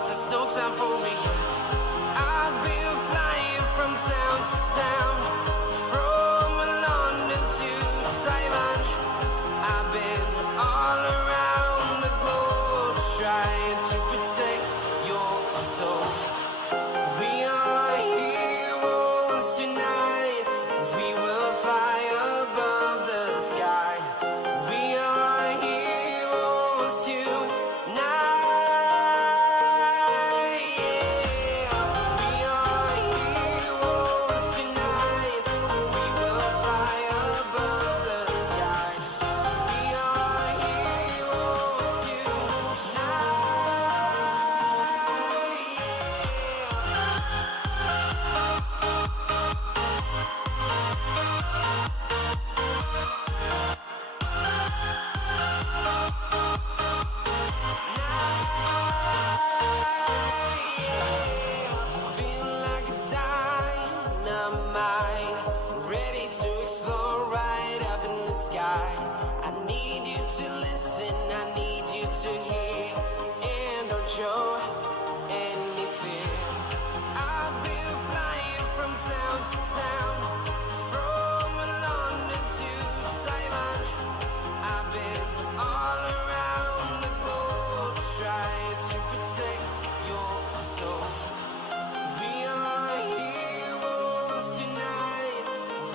heart, there's no time for regrets. I've been flying from town to town, from London to Taiwan. I've been all around the globe trying to protect your soul. We are heroes tonight. We will fly above the sky. We are heroes tonight. Yeah. We are heroes tonight. We will fly above the sky. We are heroes tonight. Feel like a dynamite, ready to explore right up in the sky. I need you to listen, I need you to hear, and don't show any fear. I've been flying from town to town, from London to Taiwan. I've been all around the globe trying to protect your soul. We are heroes tonight.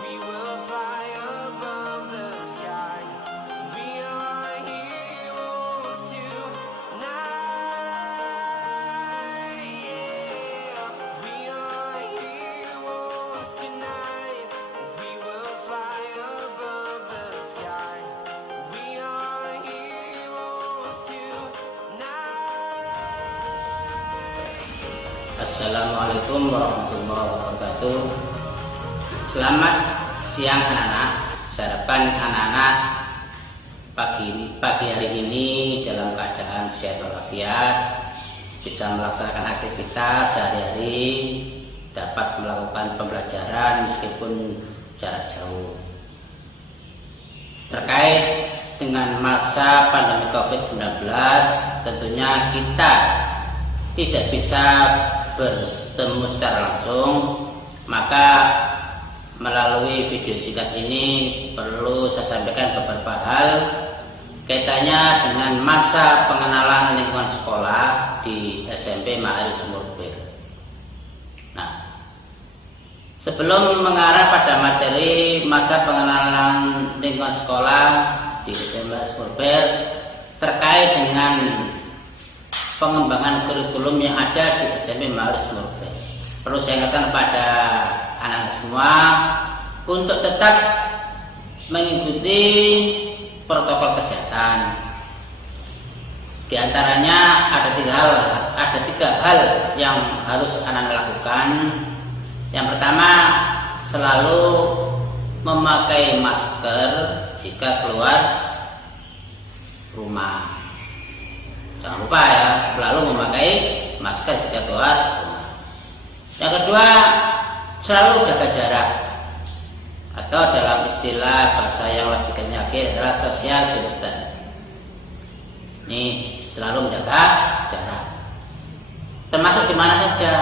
We will fly above the sky. We are heroes tonight. Yeah. We are heroes tonight. We will fly above the sky. We are heroes tonight. Assalamualaikum warahmatullahi wabarakatuh. Selamat siang anak-anak. Saya harapkan anak-anak pagi hari ini dalam keadaan sehat walafiat, bisa melaksanakan aktivitas sehari-hari, dapat melakukan pembelajaran meskipun jarak jauh. Terkait dengan masa pandemi COVID-19, tentunya kita tidak bisa bertemu secara langsung, maka melalui video singkat ini perlu saya sampaikan beberapa hal kaitannya dengan masa pengenalan lingkungan sekolah di SMP Ma'arif Sumurbir. Nah, sebelum mengarah pada materi masa pengenalan lingkungan sekolah di SMP Ma'arif Sumurbir terkait dengan pengembangan kurikulum yang ada di SMP Ma'arif Sumurbir, perlu saya ingatkan kepada anak-anak semua untuk tetap mengikuti protokol kesehatan. Di antaranya ada tiga hal yang harus anak-anak lakukan. Yang pertama, selalu memakai masker jika keluar rumah. Jangan lupa ya, selalu memakai masker jika keluar rumah. Yang kedua, selalu jaga jarak, atau dalam istilah bahasa yang lebih kenyal adalah social distance. Ini selalu menjaga jarak, termasuk di mana saja,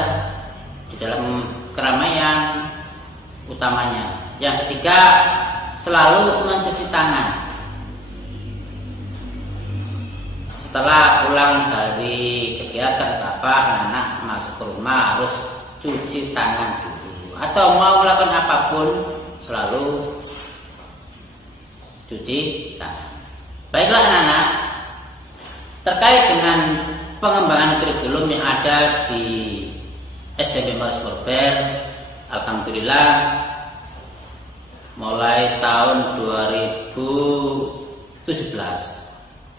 di dalam keramaian utamanya. Yang ketiga, selalu mencuci tangan. Setelah pulang dari kegiatan anak masuk ke rumah harus cuci tangan dulu, atau mau melakukan apapun selalu cuci tangan. Baiklah anak-anak, terkait dengan pengembangan kurikulum yang ada di SMP Ma'arif Sumurbir, alhamdulillah mulai tahun 2017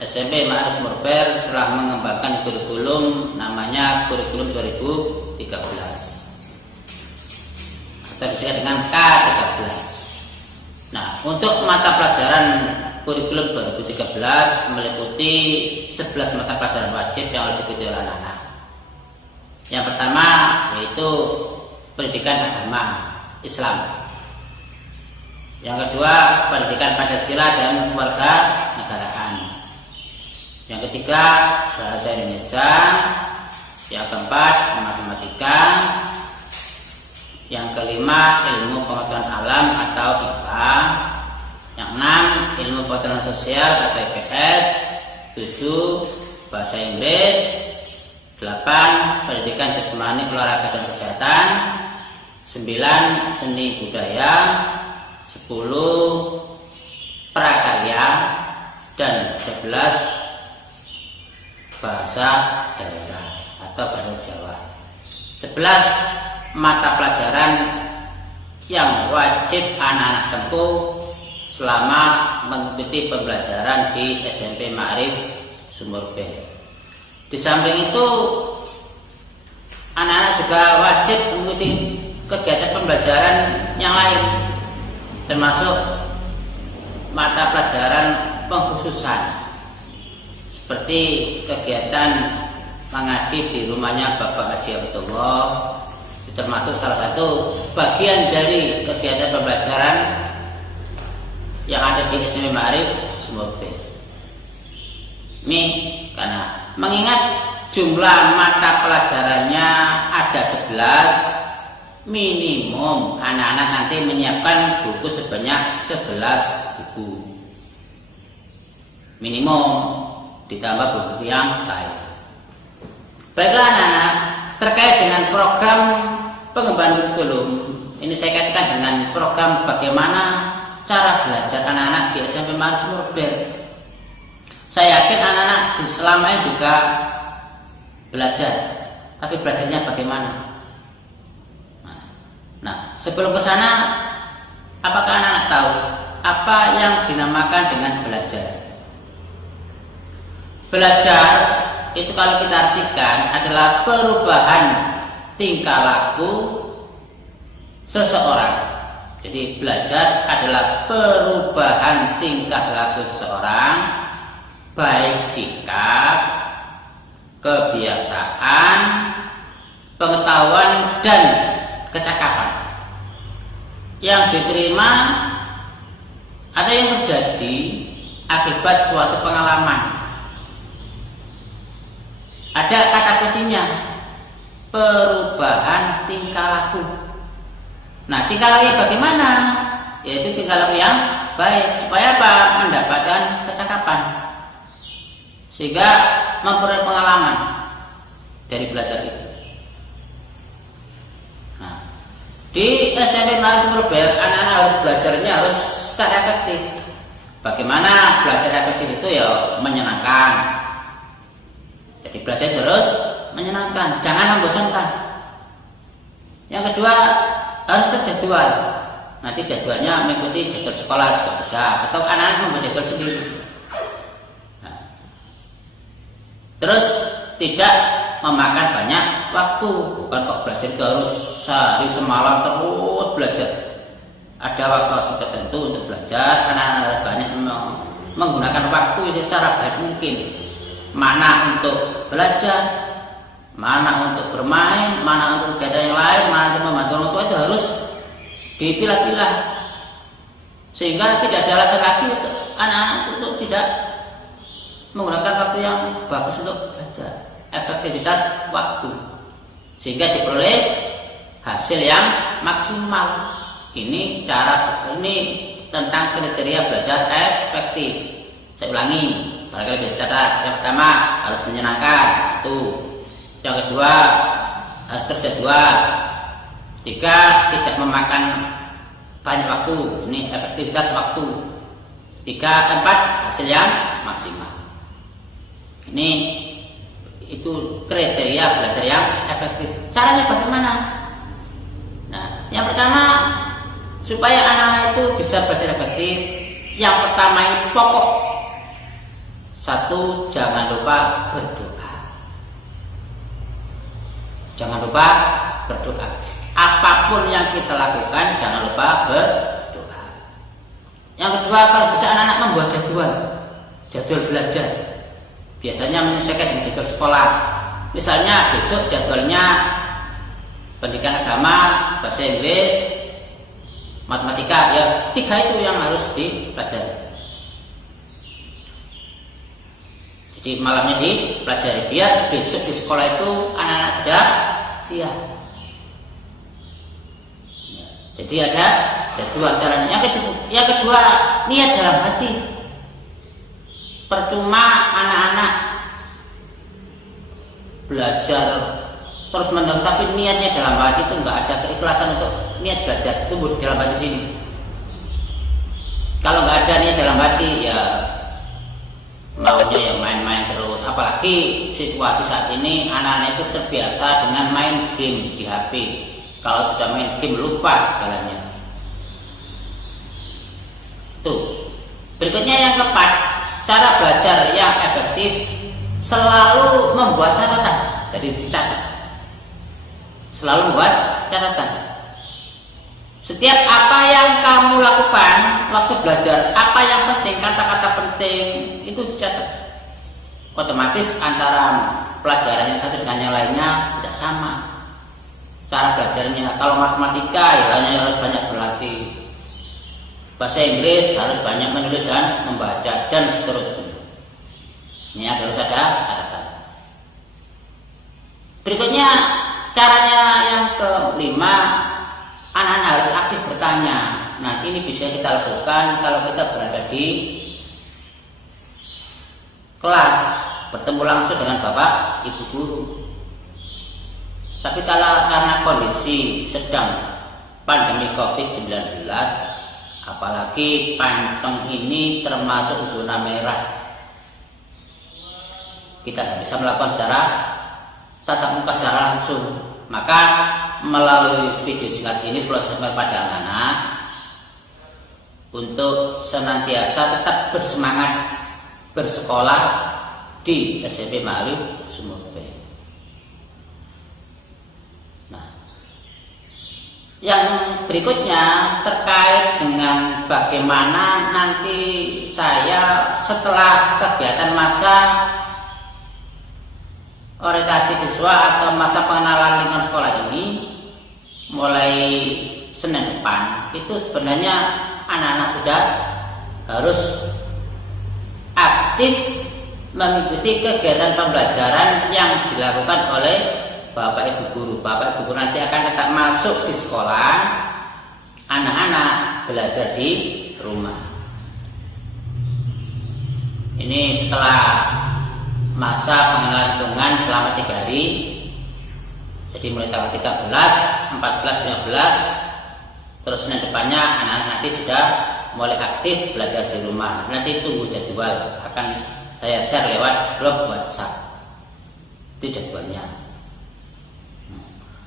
SMP Ma'arif Sumurbir telah mengembangkan kurikulum namanya kurikulum 2013 atau disingkat dengan K13. Nah, untuk mata pelajaran kurikulum 2013 meliputi 11 mata pelajaran wajib yang harus diikuti oleh anak-anak. Yang pertama yaitu pendidikan agama Islam. Yang kedua, pendidikan Pancasila dan keluarga negaraan. Yang ketiga, bahasa Indonesia. Yang keempat, matematika. Yang kelima, ilmu pengetahuan alam atau IPA. Yang enam, ilmu pengetahuan sosial atau IPS. 7, bahasa Inggris. 8, pendidikan jasmani, olahraga dan kesehatan. 9, seni budaya. 10, prakarya. Dan 11, bahasa daerah atau bahasa Jawa. 11 mata pelajaran yang wajib anak-anak tempuh selama mengikuti pembelajaran di SMP Ma'arif Sumur B. Di samping itu, anak-anak juga wajib mengikuti kegiatan pembelajaran yang lain, termasuk mata pelajaran pengkhususan seperti kegiatan mengaji di rumahnya Bapak Haji Abdullah, termasuk salah satu bagian dari kegiatan pembelajaran yang ada di SMP Ma'arif Sumur B. Ini karena mengingat jumlah mata pelajarannya ada 11, minimum anak-anak nanti menyiapkan buku sebanyak 11 buku. Minimum, ditambah buku yang lain. Baiklah anak-anak, terkait dengan program pengembangan kurikulum, ini saya kaitkan dengan program bagaimana cara belajar anak-anak di SMP Ma'arif Sumur B. Saya yakin anak-anak selama ini juga belajar, tapi belajarnya bagaimana? Nah, sebelum ke sana, apakah anak-anak tahu apa yang dinamakan dengan belajar? Belajar itu kalau kita artikan adalah perubahan tingkah laku seseorang. Jadi belajar adalah perubahan tingkah laku seseorang, baik sikap, kebiasaan, pengetahuan, dan kecakapan yang diterima atau yang terjadi akibat suatu pengalaman. Ada kata kuncinya, perubahan tingkah laku. Nah, tingkah laku bagaimana? Yaitu tingkah laku yang baik, supaya apa? Mendapatkan kecakapan, sehingga memperoleh pengalaman dari belajar itu. Nah, di SMP Ma'arif Sumur B, anak-anak harus belajarnya harus secara efektif. Bagaimana belajar efektif itu? Ya menyenangkan. Jadi belajar terus menyenangkan, jangan membosankan. Yang kedua, harus terjadwal. Nanti jadwalnya mengikuti jadwal sekolah juga bisa, atau anak-anak membuat jadwal sendiri. Nah, terus tidak memakan banyak waktu. Bukan kok belajar itu harus sehari semalam terus belajar. Ada waktu-waktu tertentu untuk belajar. Anak-anak harus banyak menggunakan waktu secara baik mungkin. Mana untuk belajar, mana untuk bermain, mana untuk kegiatan yang lain, mana untuk membantu orang tua, itu harus dipilah-pilah, sehingga tidak ada alasan lagi untuk anak-anak untuk tidak menggunakan waktu yang bagus untuk belajar. Efektivitas waktu, sehingga diperoleh hasil yang maksimal. Ini tentang kriteria belajar efektif. Saya ulangi, barangkali bisa catat. Yang pertama, harus menyenangkan. 1. Yang kedua, harus terjadwal. 3, tidak memakan banyak waktu. Ini efektivitas waktu. 3, 4, hasil yang maksimal. Ini itu kriteria belajar yang efektif. Caranya bagaimana? Nah, yang pertama, supaya anak-anak itu bisa belajar efektif, yang pertama ini pokok. 1, jangan lupa berdoa. Jangan lupa berdoa. Apapun yang kita lakukan, jangan lupa berdoa. Yang kedua, kalau bisa anak-anak membuat jadwal belajar. Biasanya menyesuaikan dengan jadwal sekolah. Misalnya besok jadwalnya pendidikan agama, bahasa Inggris, matematika, ya 3 itu yang harus dipelajari. Jadi malamnya dipelajari biar besok di sekolah itu anak-anak sudah siap. Jadi ada dua caranya. Yang kedua, niat dalam hati. Percuma anak-anak belajar terus menerus tapi niatnya dalam hati itu nggak ada keikhlasan untuk niat belajar, tumbuh di dalam hati sini. Kalau nggak ada niat dalam hati, ya maunya ya main-main terus. Apalagi situasi saat ini anak-anak itu terbiasa dengan main game di HP. Kalau sudah main game lupa segalanya. Tuh. Berikutnya yang keempat, cara belajar yang efektif selalu membuat catatan. Jadi dicatat. Selalu membuat catatan. Setiap apa yang kamu lakukan waktu belajar, apa yang penting, kata-kata penting itu dicatat. Otomatis antara pelajaran yang satu dengan yang lainnya tidak sama cara belajarnya. Kalau matematika ya hanya harus banyak berlatih. Bahasa Inggris harus banyak menulis dan membaca dan seterusnya. Ini harus ada catatan. Berikutnya caranya yang kelima, anak-anak harus aktif bertanya. Nah, ini bisa kita lakukan kalau kita berada di kelas, bertemu langsung dengan bapak ibu guru. Tapi kalau karena kondisi sedang pandemi COVID-19, apalagi Panceng ini termasuk zona merah, kita tidak bisa melakukan secara tatap muka secara langsung. Maka melalui video singkat ini perlu saya sampaikan pada anak-anak untuk senantiasa tetap bersemangat bersekolah di SMP Ma'arif Sumurpe. Nah, yang berikutnya terkait dengan bagaimana nanti saya setelah kegiatan masa orientasi siswa atau masa pengenalan lingkungan sekolah ini mulai Senin depan, itu sebenarnya anak-anak sudah harus aktif mengikuti kegiatan pembelajaran yang dilakukan oleh bapak ibu guru. Bapak ibu guru nanti akan tetap masuk di sekolah, anak-anak belajar di rumah. Ini setelah masa pengenalan lingkungan selama 3 hari. Jadi mulai tanggal 13, 14, 15. Terus Senin depannya anak-anak nanti sudah mulai aktif belajar di rumah. Nanti tunggu jadwal, akan saya share lewat grup WhatsApp. Itu jadwalnya.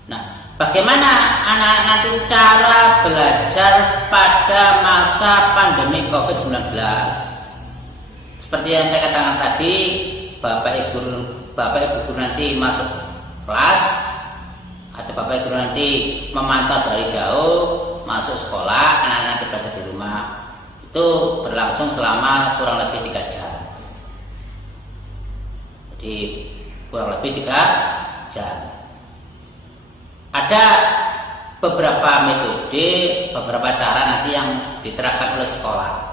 Nah, bagaimana anak-anak nanti cara belajar pada masa pandemi COVID-19? Seperti yang saya katakan tadi, Bapak Ibu guru nanti masuk kelas, atau Bapak Ibu nanti memantau dari jauh, masuk sekolah, anak-anak nanti belajar di rumah. Itu berlangsung selama kurang lebih 3 jam. Jadi kurang lebih 3 jam. Ada beberapa metode, beberapa cara nanti yang diterapkan oleh sekolah.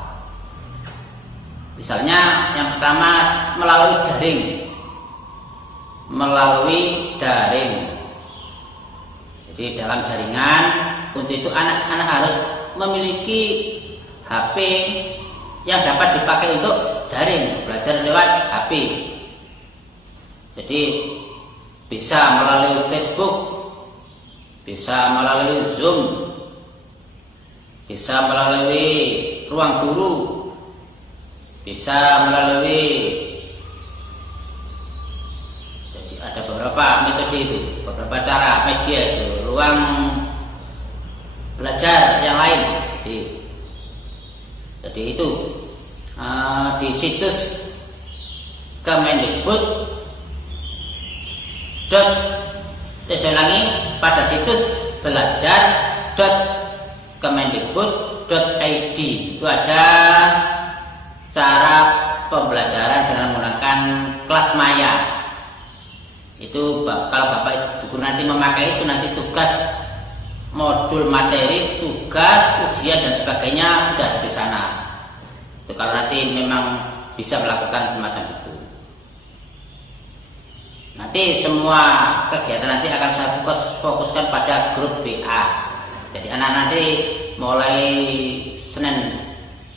Misalnya yang pertama melalui daring. Jadi dalam jaringan, untuk itu anak-anak harus memiliki HP yang dapat dipakai untuk daring, belajar lewat HP. Jadi bisa melalui Facebook, bisa melalui Zoom, bisa melalui ruang guru, bisa melalui, jadi ada beberapa metode itu, beberapa cara media itu, ruang belajar yang lain. Jadi itu di situs Kemendikbud saya ulangi, pada situs belajar.kemendikbud.id itu ada cara pembelajaran dengan menggunakan kelas maya. Itu kalau Bapak Ibu guru nanti memakai itu, nanti tugas modul materi, tugas, ujian dan sebagainya sudah ada di sana. Itu kalau nanti memang bisa melakukan semacam itu. Nanti semua kegiatan nanti akan saya fokuskan pada grup WA. Jadi anak nanti mulai Senin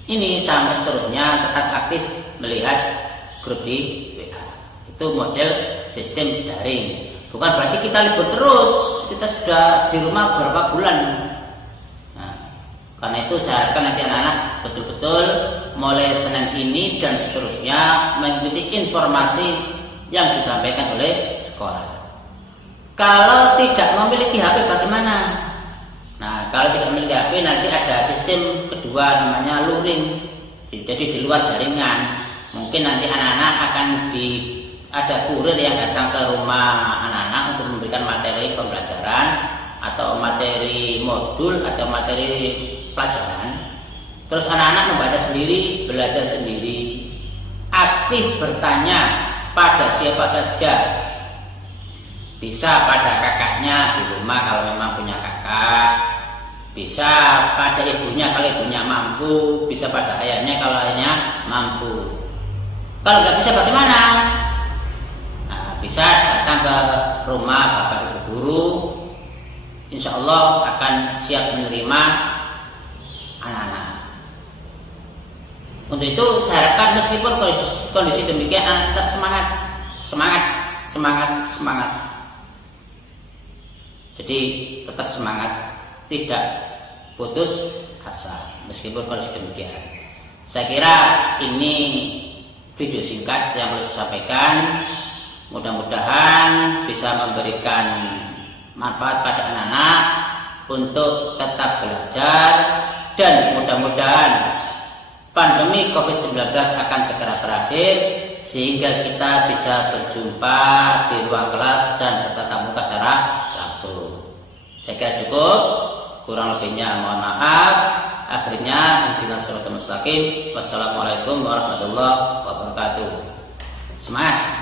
ini sampai seterusnya tetap aktif melihat grup di WA. Itu model sistem daring. Bukan berarti kita libur terus, kita sudah di rumah beberapa bulan. Nah, karena itu saya harapkan nanti anak-anak betul-betul mulai Senin ini dan seterusnya mengikuti informasi yang disampaikan oleh sekolah. Kalau tidak memiliki HP bagaimana? Nah, kalau tidak memiliki HP nanti ada sistem kedua namanya luring. Jadi di luar jaringan. Mungkin nanti anak-anak akan ada kurir yang datang ke rumah anak-anak untuk memberikan materi pembelajaran atau materi modul atau materi pelajaran. Terus anak-anak membaca sendiri, belajar sendiri, aktif bertanya pada siapa saja, bisa pada kakaknya di rumah kalau memang punya kakak, bisa pada ibunya kalau ibunya mampu, bisa pada ayahnya kalau ayahnya mampu. Kalau nggak bisa bagaimana? Nah, bisa datang ke rumah bapak ibu guru, insya Allah akan siap menerima anak-anak. Untuk itu saya harapkan meskipun kondisi demikian anak tetap semangat. Jadi tetap semangat, tidak putus asa meskipun kondisi demikian. Saya kira ini video singkat yang harus saya sampaikan. Mudah-mudahan bisa memberikan manfaat pada anak-anak untuk tetap belajar dan mudah-mudahan pandemi COVID-19 akan segera berakhir sehingga kita bisa berjumpa di ruang kelas dan bertatap muka secara langsung. Saya kira cukup, kurang lebihnya mohon maaf. Akhirnya ihdinas siratal mustaqim. Wassalamualaikum warahmatullahi wabarakatuh. Semangat.